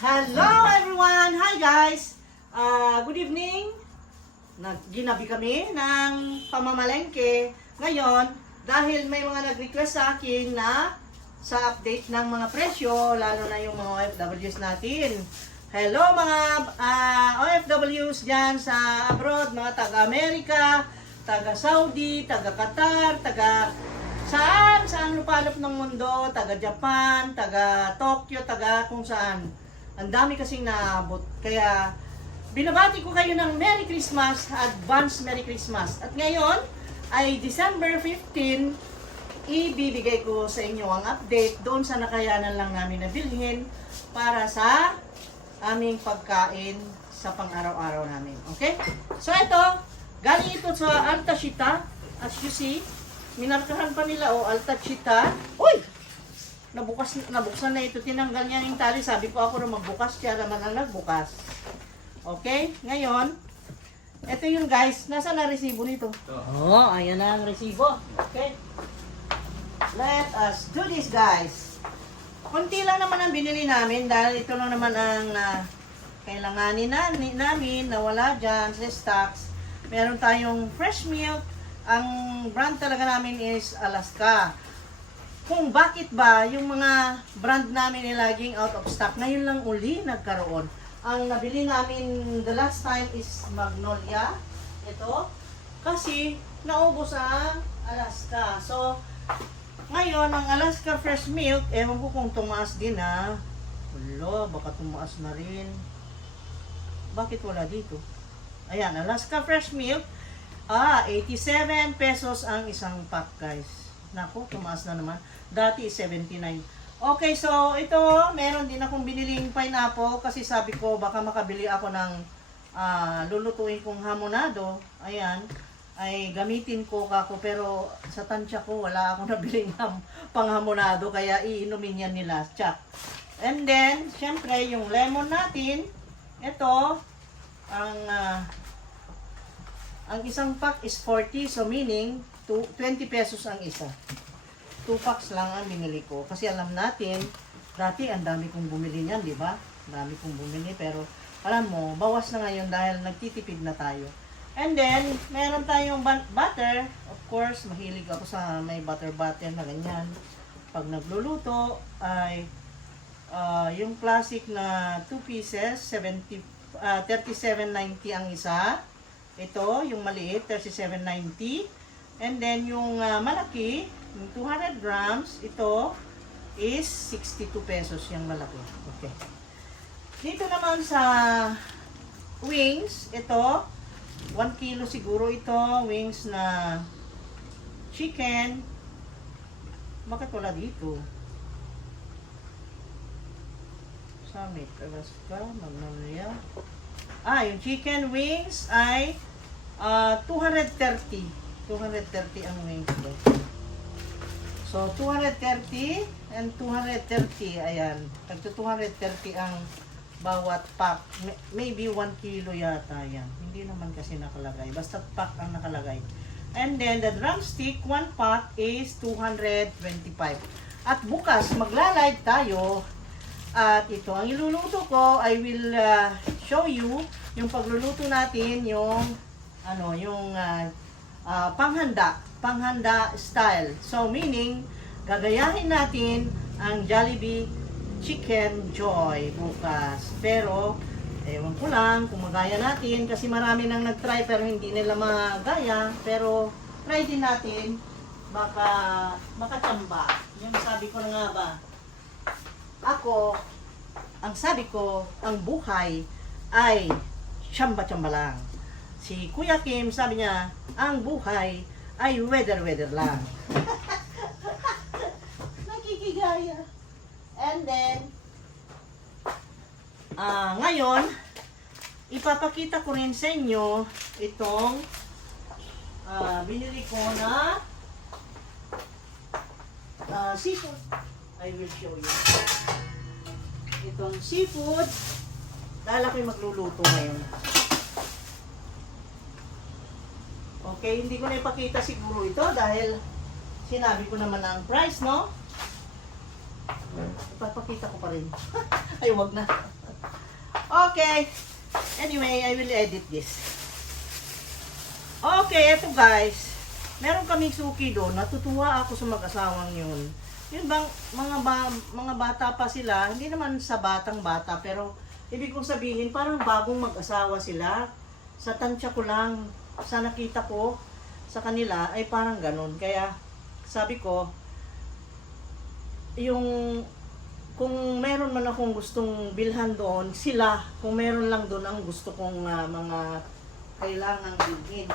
Hello everyone! Hi guys! Good evening! Ginabi kami ng pamamalengke. Ngayon, dahil may mga nag-request sa akin na sa update ng mga presyo, lalo na yung mga OFWs natin. Hello mga OFWs dyan sa abroad, mga taga-Amerika, taga-Saudi, taga-Qatar, saan lupalop ng mundo, taga-Japan, taga-Tokyo, taga kung saan. Ang dami kasing naabot. Kaya, binabati ko kayo ng Merry Christmas, Advance Merry Christmas. At ngayon, ay December 15, ibibigay ko sa inyo ang update doon sa nakayanan lang namin na bilhin para sa aming pagkain sa pang-araw-araw namin. Okay? So, ito, galing ito sa Alta Chita. As you see, minarkahan pa nila, Alta Chita. Uy! Nabuksan na ito, tinanggal niya yung tali. Sabi ko ako na magbukas, siya naman ang nagbukas. Okay, ngayon, ito yung guys, nasa na resibo nito? Ayan na ang resibo. Okay, let us do this guys. Kunti lang naman ang binili namin dahil ito lang naman ang kailanganin namin na wala dyan sa stocks. Meron tayong fresh milk. Ang brand talaga namin is Alaska. Kung bakit ba yung mga brand namin ay laging out of stock, ngayon lang uli nagkaroon. Ang nabili namin the last time is Magnolia. Ito. Kasi naubos ang Alaska. So, ngayon ang Alaska Fresh Milk, ewan ko kung tumaas din ha. Wala, baka tumaas na rin. Bakit wala dito? Ayan, Alaska Fresh Milk. 87 pesos ang isang pack guys. Naku, tumaas na naman. Dati 79. Okay, so ito, meron din akong biniling pineapple kasi sabi ko baka makabili ako ng lulutuin kong hamonado. Ayan, ay gamitin ko kako pero sa tansya ko wala akong nabiling panghamonado kaya iinumin yan nila. Tsak. And then, syempre, yung lemon natin, ito, ang isang pack is 40, so meaning 20 pesos ang isa. 2 packs lang ang binili ko. Kasi alam natin, dati ang dami kong bumili niyan, di ba? Dami kong bumili, pero alam mo, bawas na ngayon dahil nagtitipid na tayo. And then, meron tayong butter. Of course, mahilig ako sa may butter na ganyan. Pag nagluluto, ay yung classic na 2 pieces, 37.90 ang isa. Ito, yung maliit, 37.90. And then, yung malaki, yung 200 grams, ito is 62 pesos yung malaki. Okay. Dito naman sa wings, ito, 1 kilo siguro ito, wings na chicken. Bakit wala dito? Summit, Alaska, Magnolia. Yung chicken wings ay 230 ang wings ko. So, 230 and 230. Ayan. Tagto 230 ang bawat pack. Maybe 1 kilo yata yan. Hindi naman kasi nakalagay. Basta pack ang nakalagay. And then, the drumstick, 1 pack is 225. At bukas, magla-live tayo. At ito, ang iluluto ko, I will show you yung pagluluto natin, yung panghanda style. So, meaning, gagayahin natin ang Jollibee Chicken Joy bukas. Pero, ewan ko lang kung magaya natin kasi marami nang nag-try pero hindi nila magaya. Pero, try din natin. Baka makachamba. Yung sabi ko na nga ba, ang sabi ko, ang buhay ay chamba-chamba lang. Si Kuya Kim, sabi niya, ang buhay ay weather lang. Nakikigaya. And then, ngayon, ipapakita ko rin sa inyo itong binili ko na seafood. I will show you. Itong seafood, dahil ako'y magluluto ngayon. Okay, hindi ko na ipakita siguro ito dahil sinabi ko naman ang price, no? Ipapakita ko pa rin. Ay, wag na. Okay. Anyway, I will edit this. Okay, eto guys. Meron kaming suki doon. Natutuwa ako sa mag-asawang yun. Yun bang, mga bata pa sila. Hindi naman sa batang-bata. Pero, ibig kong sabihin, parang bagong mag-asawa sila. Sa tansya ko lang, sa nakita ko sa kanila, ay parang ganun. Kaya, sabi ko, yung kung meron man akong gustong bilhan doon, sila, kung meron lang doon ang gusto kong mga kailangang bilhin.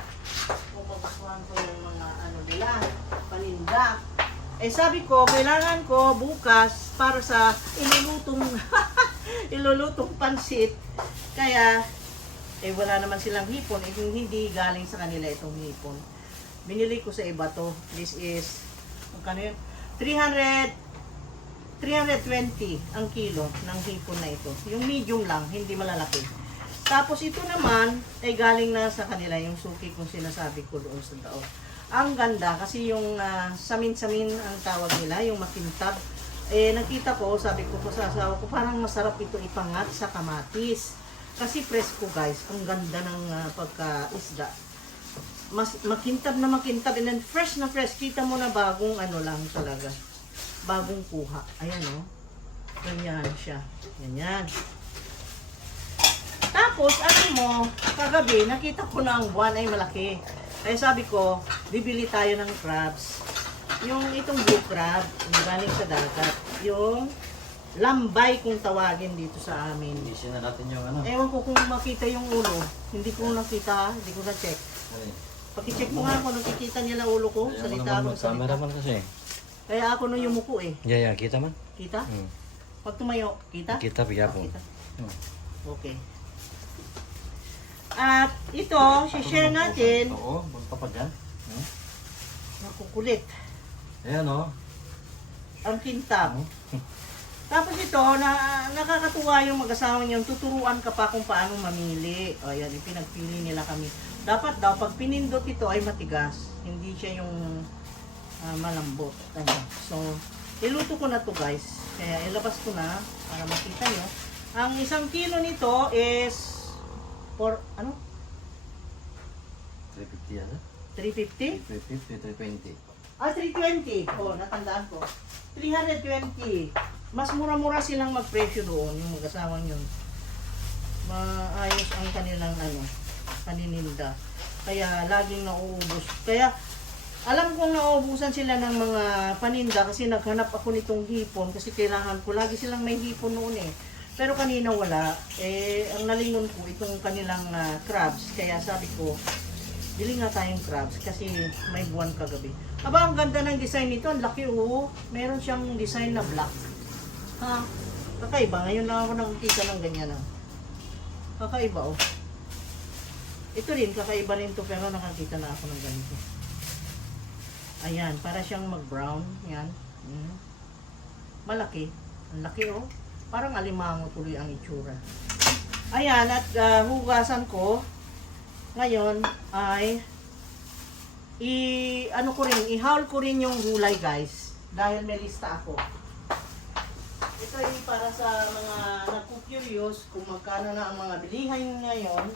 Kung magustuhan ko yung mga ano nila, paninda. Eh sabi ko, kailangan ko bukas para sa ilulutong pansit. Kaya, wala naman silang hipon. Hindi galing sa kanila itong hipon. Binili ko sa iba to. This is, magkano yun? 320 ang kilo ng hipon na ito. Yung medium lang, hindi malalaki. Tapos ito naman, ay galing na sa kanila yung suki kung sinasabi ko doon sa dao. Ang ganda kasi yung samin-samin ang tawag nila, yung makintab. Nakita ko, sabi ko po sa asawa ko, parang masarap ito ipangat sa kamatis. Kasi presko guys, ang ganda ng pagka-isda. Mas makintab na makintab, and then fresh na fresh. Kita mo na bagong ano lang talaga. Bagong kuha. Ayan o. Ganyan siya. Ganyan. Tapos, ano mo, kagabi, nakita ko na ang buwan ay malaki. Kaya sabi ko, bibili tayo ng crabs. Yung itong blue crab, yung galing sa dagat. Yung lambay kung tawagin dito sa amin. Isin na natin yung ano. Ewan ko kung makita yung ulo. Hindi ko nakita, hindi ko na-check. Paki-check mo nga kung nakikita nila ulo ko. Salita ako ng salita. Camera man kasi. Kaya ako nung yumuko eh. Yeah, kita man. Kita? Pag tumayo, kita? Kita bigyan po. Kita. Okay. At ito, share natin. Oo, bunta pa dyan. Makukulit. Ayan o. Ang kintab. Tapos ito, nakakatuwa yung mag-asawa niyo. Tuturuan ka pa kung paano mamili. O yan, ipinagpili nila kami. Dapat daw, pag pinindot ito ay matigas. Hindi siya yung malambot. So, iluto ko na to guys. Kaya ilabas ko na para makita nyo. Ang 1 kilo nito is for ano? 350 ano? 350? 350, 320. 320. Oh, natandaan ko. 320. Mas mura-mura silang magpresyo doon, yung mag-asawang yun. Maayos ang kanilang panininda. Kaya laging nauubos. Kaya alam kong nauubusan sila ng mga paninda kasi naghanap ako nitong hipon kasi kailangan ko. Lagi silang may hipon noon eh. Pero kanina wala. Ang nalingon ko itong kanilang crabs. Kaya sabi ko, bili nga tayong crabs kasi may buwan kagabi. Aba, ang ganda ng design nito. Ang laki oh. Meron siyang design na black. Ha? Kakaiba. Ngayon lang ako nakikita ng ganyan. Kakaiba oh. Ito rin, kakaiba rin to pero nakakita na ako ng ganito. Ayan, para siyang mag-brown. Yan. Malaki. Ang laki oh. Parang alimango tuloy ang itsura. Ayan, at hugasan ko. Ngayon ay i-haul ko rin yung gulay guys. Dahil may lista ako. Ito ay para sa mga nagku-curious kung magkano na ang mga bilihan ngayon.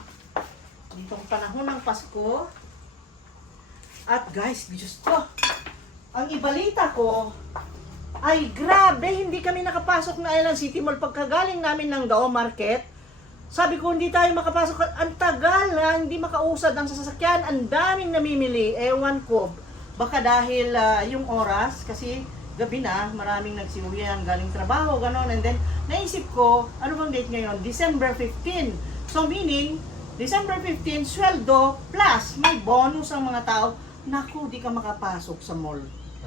Ditong panahon ng Pasko. At guys, Diyos ko, ang ibalita ko, ay grabe, hindi kami nakapasok na Island City Mall pagkagaling namin ng Dao Market. Sabi ko, hindi tayo makapasok. Ang tagal na, hindi makausad ang sasakyan. Ang daming namimili. Ewan ko, baka dahil yung oras, kasi gabi na, maraming nagsiuwian, galing trabaho, gano'n. And then, naisip ko, ano bang date ngayon? December 15. So meaning, December 15, sweldo, plus may bonus ang mga tao. Naku, di ka makapasok sa mall.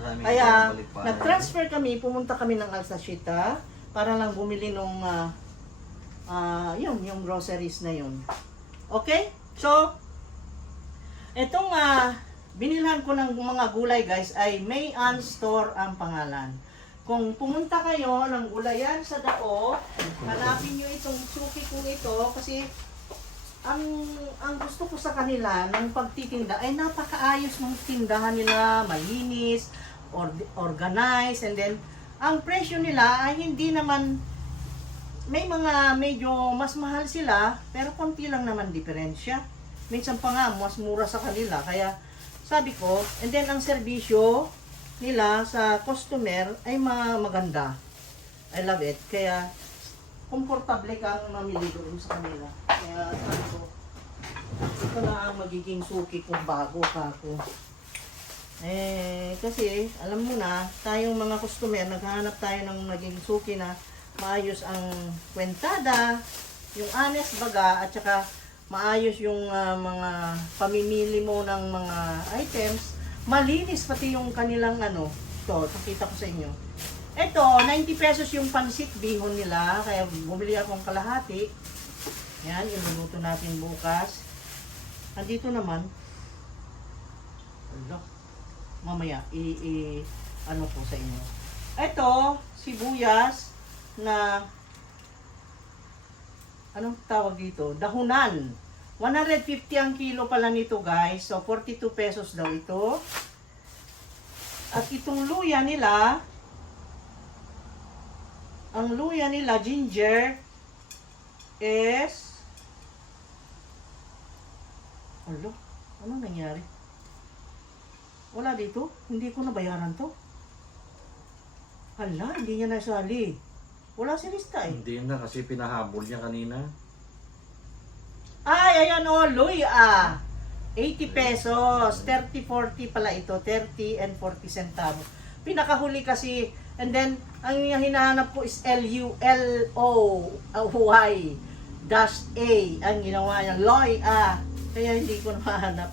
Kaya, nag-transfer kami, pumunta kami ng Alsasita para lang bumili nung, yung groceries na yun. Okay? So, itong binilhan ko ng mga gulay guys ay May Ann Store ang pangalan. Kung pumunta kayo ng gulayan sa Dao, hanapin nyo itong suki kong ito kasi ang gusto ko sa kanila ng pagtitinda ay napakaayos ng tindahan nila, malinis, organized, and then ang presyo nila ay hindi naman may mga medyo mas mahal sila, pero konti lang naman diferensya. Minsan pa nga, mas mura sa kanila. Kaya sabi ko, and then ang serbisyo nila sa customer ay maganda. I love it. Kaya komportable kang mamili doon sa kanila. Kaya sabi ko, ito na ang magiging suki kung bago ka ako. Kasi alam mo na, tayong mga customer, naghahanap tayo ng naging suki na maayos ang kwentada, yung honest baga, at saka maayos yung mga pamimili mo ng mga items, malinis pati yung kanilang ito, nakita ko sa inyo. Ito, 90 pesos yung pansit bihon nila, kaya bumili akong kalahati. Yan, iluluto natin bukas. Andito naman, mamaya, ano po sa inyo. Ito, sibuyas na, anong tawag dito? Dahunan. 150 ang kilo pala nito guys. So, 42 pesos daw ito. At itong luya nila, ang luya nila, ginger, is, ano nangyari? Wala dito? Hindi ko nabayaran to. Hala, hindi niya nasali. Wala si Rista eh. Hindi na kasi pinahabol niya kanina. Ay, ayan o, luya. 80 pesos. 30-40 pala ito. 30 and 40 centavos. Pinakahuli kasi, and then, ang hinahanap ko is LULOY-A. Ang ginawa niya, luya. Kaya hindi ko na mahanap.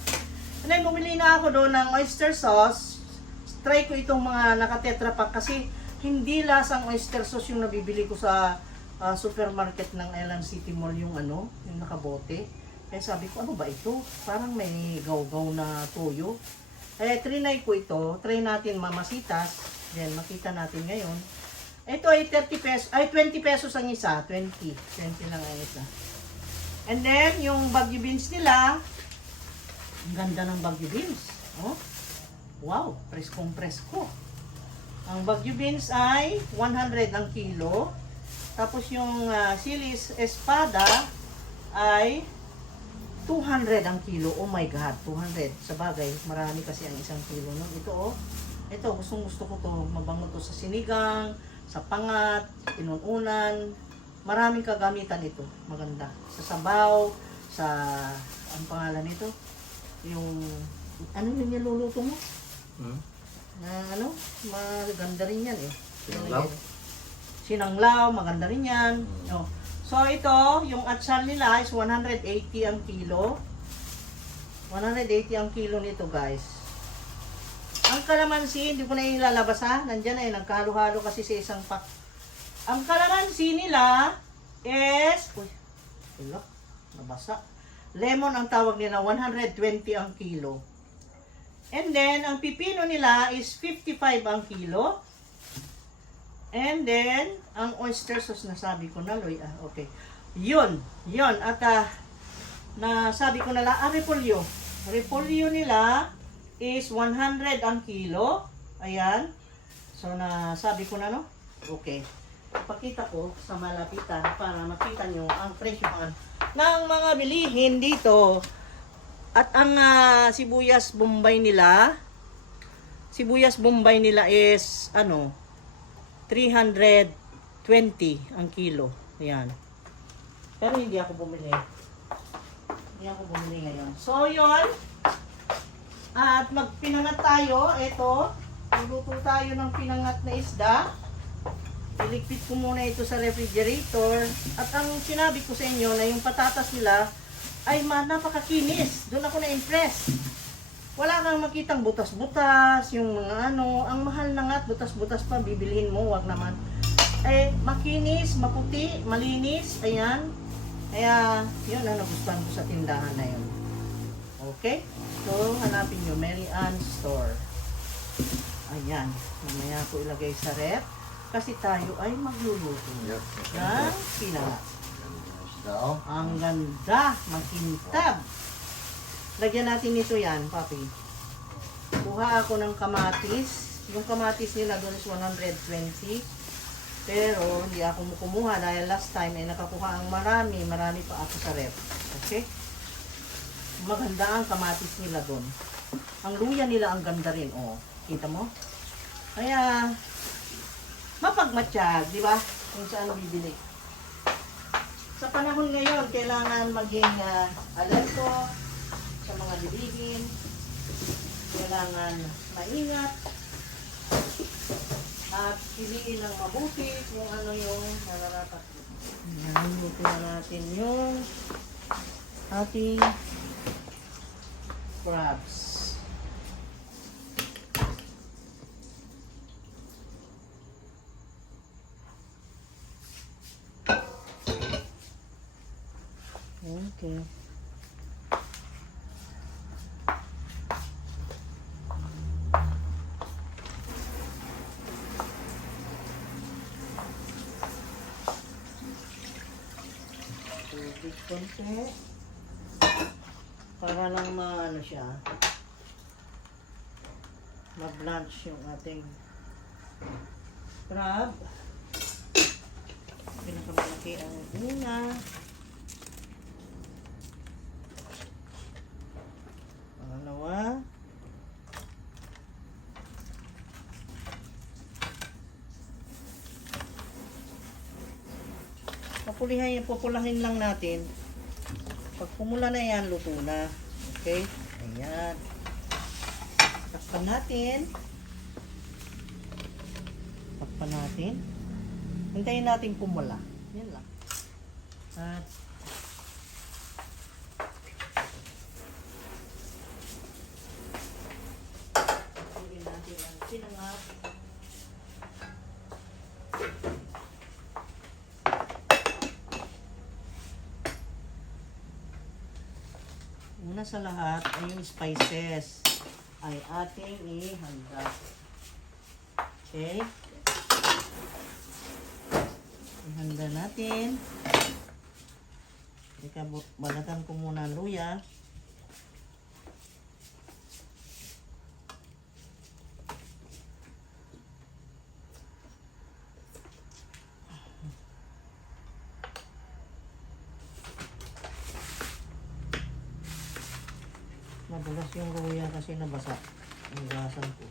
And then, bumili na ako doon ng oyster sauce. Try ko itong mga naka-tetra pack kasi hindi lasang oyster sauce yung nabibili ko sa supermarket ng Island City Mall, yung yung nakabote. Kaya sabi ko, ano ba ito? Parang may gaw-gaw na toyo. Kaya trinay ko ito. Try natin mamasitas. Then, makita natin ngayon. Ito ay 30 pesos, ay 20 pesos ang isa. 20 lang ang isa. And then, yung Baguio beans nila, ang ganda ng Baguio beans. Oh. Wow, preskong-presko. Ang Baguio beans ay 100 ang kilo. Tapos yung silis espada ay 200 ang kilo. Oh my God, 200. Sa bagay, marami kasi ang isang kilo nun. Ito oh. Ito, gusto ko to. Mabango to sa sinigang, sa pangat, inuunan. Maraming kagamitan ito. Maganda. Sa sabaw, sa, ang pangalan nito? Yung, ano yung niluluto mo? Na maganda rin yan eh. Sinanglaw? Sinanglaw, maganda rin yan. Oh. So ito, yung atsal nila is 180 ang kilo. 180 ang kilo nito guys. Ang kalamansi, hindi ko na ilalabas ha. Nandyan eh, nagkahalo-halo kasi sa isang pack. Ang kalamansi nila is, nabasa. Lemon ang tawag nila, 120 ang kilo. And then, ang pipino nila is 55 ang kilo. And then, ang oyster sauce na sabi ko na, okay. Yun. At nasabi ko na lang, repolyo. Repolyo nila is 100 ang kilo. Ayan. So, nasabi ko na, no? Okay. Pakita ko sa malapitan para makita nyo ang presyo ng mga bilihin dito. At ang sibuyas bombay nila is 320 ang kilo. Ayan. Pero hindi ako bumili. Ngayon. So, yun. At magpinangat tayo. Ito. Magluto tayo ng pinangat na isda. Iligpit ko muna ito sa refrigerator. At ang sinabi ko sa inyo na yung patatas nila ay napakakinis. Doon ako na-impress. Wala kang makitang butas-butas, yung mga ang mahal na nga, butas-butas pa, bibilihin mo, wag naman. Makinis, maputi, malinis, ayan. Kaya, yun ang nagustuhan ko sa tindahan na yun. Okay? So, hanapin nyo, Mary Ann Store. Ayan. Mamaya ko ilagay sa rep. Kasi tayo ay magluluto. Yep. Yan, pinangat. Daw. Ang ganda, makintab. Lagyan natin nito yan, papi. Kuha ako ng kamatis. Yung kamatis nila doon is 120. Pero hindi ako kumuha dahil last time ay nakakuha ang marami pa ako sa ref. Okay? Maganda ang kamatis nila doon. Ang luya nila ang ganda rin, oh. Kita mo? Kaya mapagmatsyag, di ba? Kung saan bibili. Sa panahon ngayon, kailangan maging alerto sa mga bilibin. Kailangan maingat. At piliin ng mabuti kung ano yung nararapat. Luto na natin yung ating crabs. Okay. Tubig konti. Para lang maano siya. Ma-blanch yung ating crab. Pinakamalaki ang una. Pangalawa. Pupulahin lang natin. Pag pumula na yan, luto na. Okay? Ayan. Takpan natin. Takpan natin. Hintayin natin pumula. Yan lang. At piliin natin ang sinangap. Una sa lahat ay yung spices ay ating ihanda. Okay? Ihanda natin. Balatan ko muna ang luya. Madulas yung luya kasi nabasa. Ang gasan ko.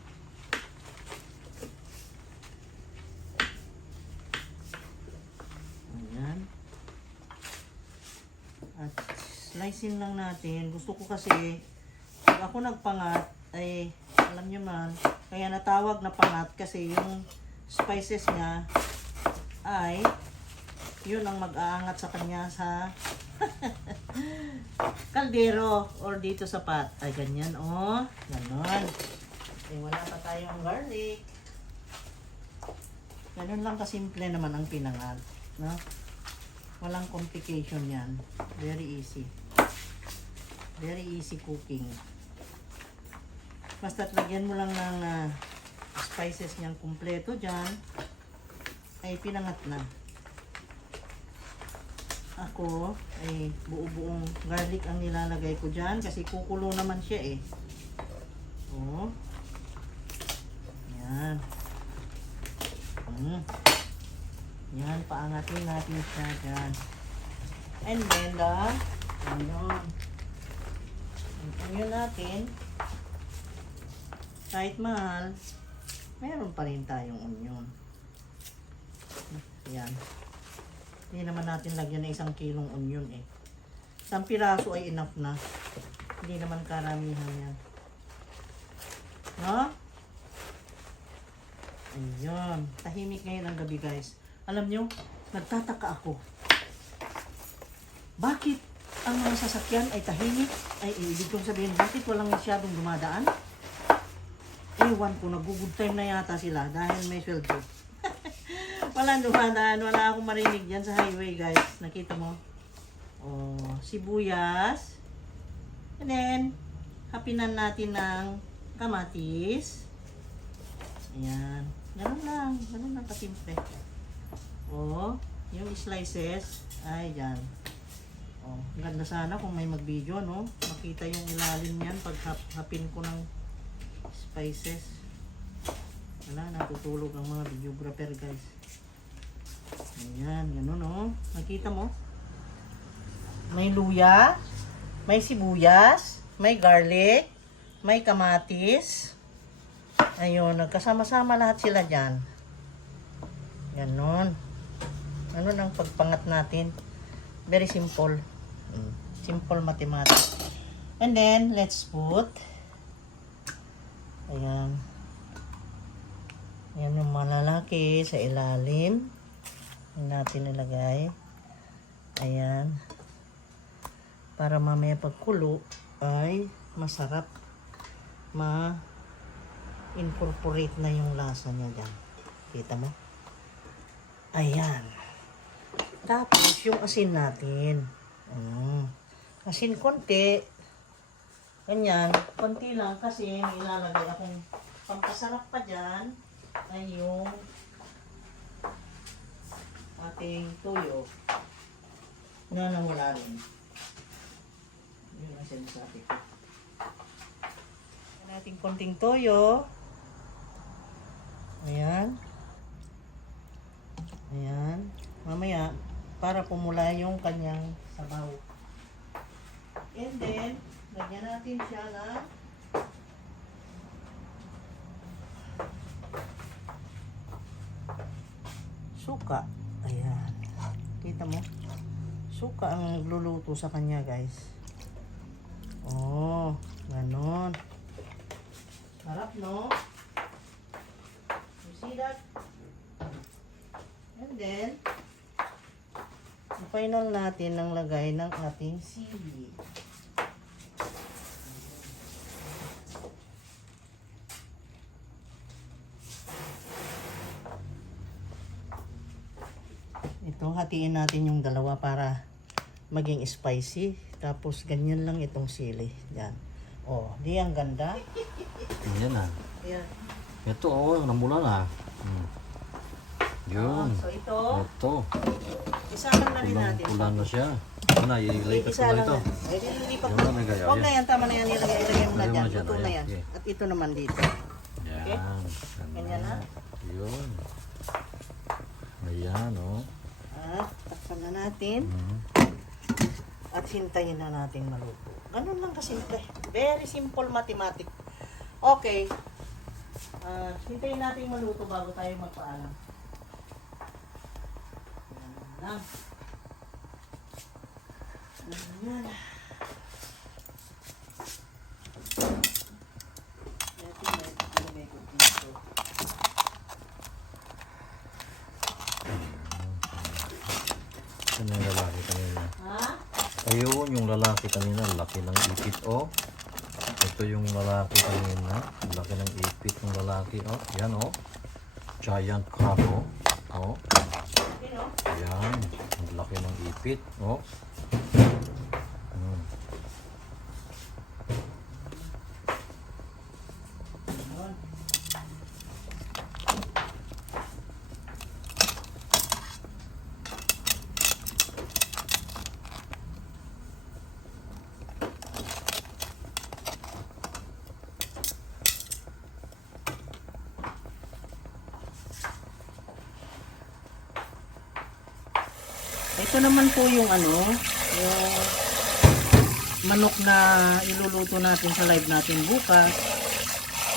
Ayan. At slicein lang natin. Gusto ko kasi, pag ako nagpangat, ay alam nyo man, kaya natawag na pangat kasi yung spices niya ay yun ang mag-aangat sa kanya sa kaldero or dito sa pot. Ay, ganyan, oh. Ganon. Eh, wala pa tayong garlic. Ganon lang kasimple naman ang pinangat. No? Walang complication yan. Very easy. Very easy cooking. Basta't lagyan mo lang ng spices niyang kumpleto dyan, ay pinangat na. Ako ay buo-buong garlic ang nilalagay ko dyan kasi kukulo naman siya eh. Oh. Yan. Yan, paangatin natin siya dyan. And then onion. Ang onion natin, kahit mahal, meron pa rin tayong onion. Yan. Hindi naman natin lagyan ng 1 kilong onion eh. 1 piraso ay enough na. Hindi naman karamihan yan. No? Ayun. Tahimik ngayon ang gabi guys. Alam nyo, nagtataka ako. Bakit ang mga sasakyan ay tahimik? Ay, ibig kong sabihin, bakit walang masyadong dumadaan? Ewan ko, nag-good time na yata sila dahil may sweldo. Walang dumadaan, wala akong marinig dyan sa highway guys. Nakita mo? Oh, sibuyas. And then, hapinan natin ng kamatis. Ayan. Ganun lang kasimple. Oh, yung slices ay dyan. Oh, ganda sana kung may mag-video, no? Makita yung ilalim yan pag hapin ko ng spices. Wala, natutulog ang mga videographer guys. Ayan, ganun oh. Nakita mo? May luya, may sibuyas, may garlic, may kamatis. Ayun, nagkasama-sama lahat sila dyan. Ganon. Ano ang pagpangat natin? Very simple. Simple mathematics. And then, let's put. Ayan. Ayan yung malalaki sa ilalim. Ayan natin nilagay. Ayan. Para mamaya pagkulo ay masarap. Ma-incorporate na yung lasa niya dyan. Kita mo? Ayan. Tapos, yung asin natin. Asin konti. Ganyan. Konti lang kasi may ilalagay akong pampasarap pa dyan ay yung ating tuyo na nawala rin. Yun ang sinasabi ko. Natin konting toyo. Ayan. Ayan. Mamaya, para pumula yung kanyang sabaw. And then, lagyan natin siya ng suka. Ayan. Kita mo? Suka ang luluto sa kanya, guys. Oh, ganon. Sarap, no? You see that? And then, ang final natin ang lagay ng ating sili. Ito, hatiin natin yung dalawa para maging spicy. Tapos, ganyan lang itong sili. Yan. Oh, di ang ganda. Yan na. Ayan. Ito, oh, namula na. Yun. So, ito, Ito. isa lang na rin natin. Pula na siya. Ano, ililipat ko Isa na lang ito. na. Ay, nililipat Yun mo. na, nagaya. Huwag na yan, tama na yan. Ilagay mo na Ilagay mo dyan. na dyan, Luto na ayan. yan. Okay. At ito naman dito. Yan. Ganyan na. Yun. Ayan, oh. At takpan na natin. At hintayin na natin maluto. Ganun lang kasimple. Very simple mathematics. Okay. Hintayin natin maluto bago tayo magpaalam. Yan lang. Ayan. Ilagay ko dito. Ano yung lalaki kanina? Ha? Ayun, yung lalaki kanina, laki ng ipit, oh. Ito yung lalaki kanina, laki ng ipit ng lalaki, oh. Yan, oh. Giant crab, oh. Oh. Sino? Yan, ang laki ng ipit, oh. Yun. Ito naman po yung yung manok na iluluto natin sa live natin bukas.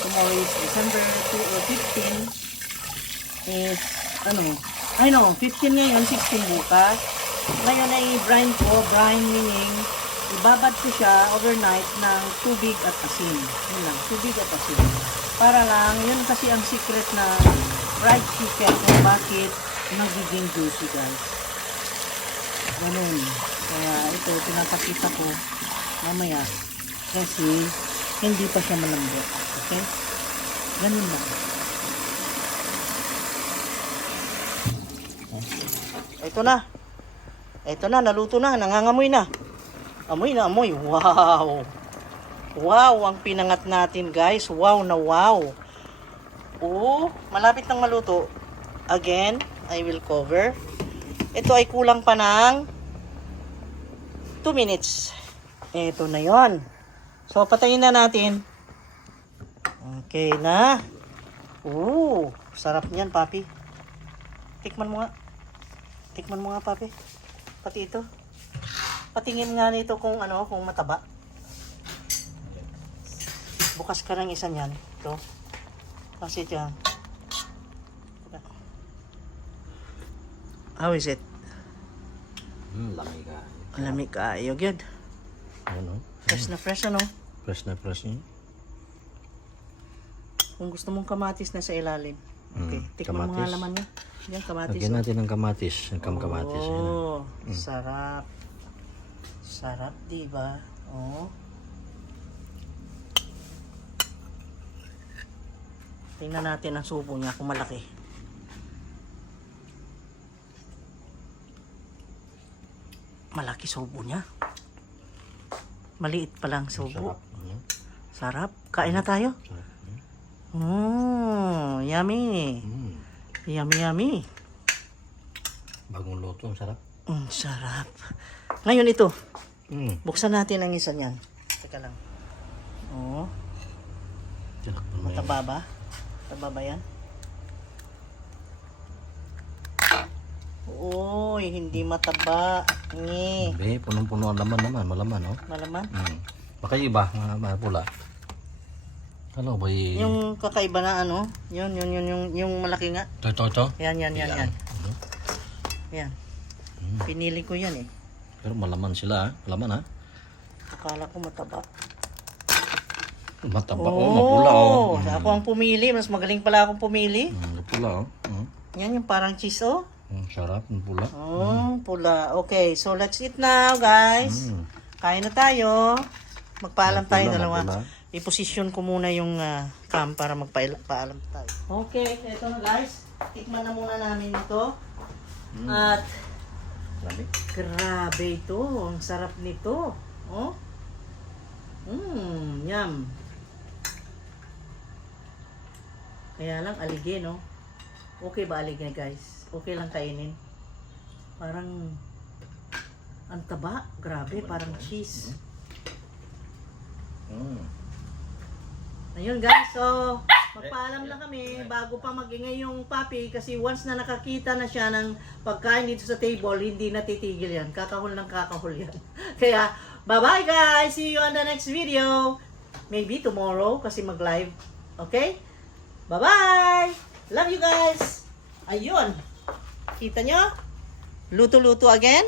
Tomorrow is December 2 or 15. Is, 15 ngayon, 16 bukas. Ngayon ay brine ko, brine meaning, ibabad ko siya overnight ng tubig at asin. Yun lang, tubig at asin. Para lang, yun kasi ang secret na fried chicken kung bakit magiging juicy, guys. Ganun. Kaya ito, pinapakita ko mamaya kasi hindi pa siya malambot. Okay? Ganun lang. Ito na. Ito na, naluto na. Nangangamoy na. Amoy na, amoy. Wow! Wow, ang pinangat natin, guys. Wow na wow. Oh, malapit nang maluto. Again, I will cover. Ito ay kulang pa ng 2 minutes. Ito na yon. So, patayin na natin. Okay na. Sarap niyan, papi. Tikman mo nga. Tikman mo nga, papi. Pati ito. Patingin nga nito kung ano, kung mataba. Bukas ka ng isa niyan. Ito. Kasi ito yan. How is it? Lami ka. Malamig ka. Ayog yun. Ano? Fresh na fresh, ano? Fresh na fresh yun. Kung gusto mong kamatis na sa ilalim. Okay. Tikman mo nga kamatis. laman niya. Yan, kamatis. Lagyan natin ng kamatis. Ng kamatis. Yan. Oh, sarap. Sarap, di ba? Oh. Tingnan natin ang subo niya kung malaki. Malaki subo niya. Maliit pa lang subo. Sarap. Ano? Sarap. Kain na tayo. Sarap. Yummy. Yummy, yummy. Bagong luto. Ang sarap. Sarap. Ngayon ito. Mm. Buksan natin ang isa niyan. Teka lang. Oh, Tinakpan mo yan. mataba ba? Mataba ba yan? Uy, hindi mataba. Ngi. Hindi, punong-puno ang laman naman. Malaman, oh. Malaman? Baka yung iba, mga pula. Ano ba Yung kakaiba na ano? Yung malaki nga. Ito. Yan. Yan. Yan. Pinili ko yan eh. Pero malaman sila, ha? Malaman, ha? Akala ko mataba. Mataba, mapula, oh. Ako ang pumili. Mas magaling pala akong pumili. Mapula, oh. Yan yung parang cheese, oh. Sarap, mapula. Pula. Okay, so let's eat now, guys. Kain na tayo. Magpaalam tayo dalawa. Mapula. I-position ko muna yung cam para magpaalam tayo. Okay, eto na guys. Tikman na muna namin ito. At Grabe. grabe ito. Ang sarap nito. Oh. Yum. Kaya lang aligin, no? Okay ba aligin, guys? Okay lang kainin. Parang ang taba. Grabe, parang cheese. Ayun guys, so magpaalam na kami bago pa magingay yung papi kasi once na nakakita na siya ng pagkain dito sa table, hindi natitigil yan. Kakahol ng kakahol yan. Kaya, bye-bye guys! See you on the next video. Maybe tomorrow kasi mag-live. Okay? Bye-bye! Love you guys! Ayun! Kita nyo? Luto-luto again?